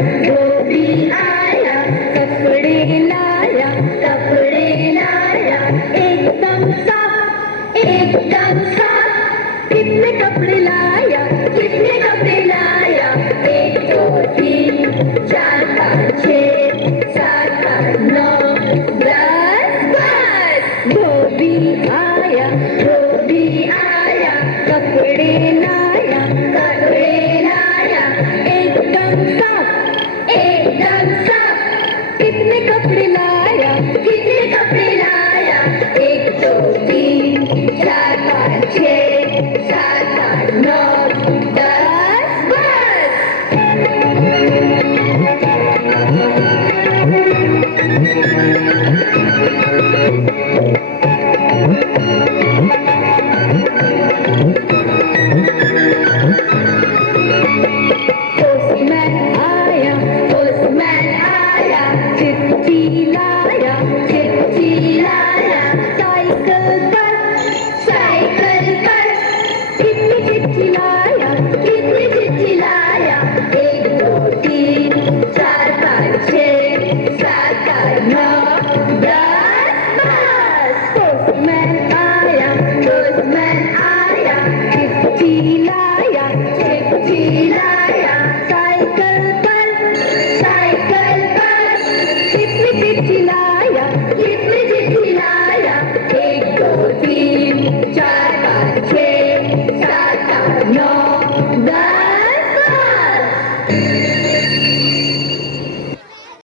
वो भी आया, कपड़े लाया, कपड़े लाया, एकदम साफ, एकदम साफ। कितने कपड़े लाया, कितने कपड़े लाया, एक दो तीन चार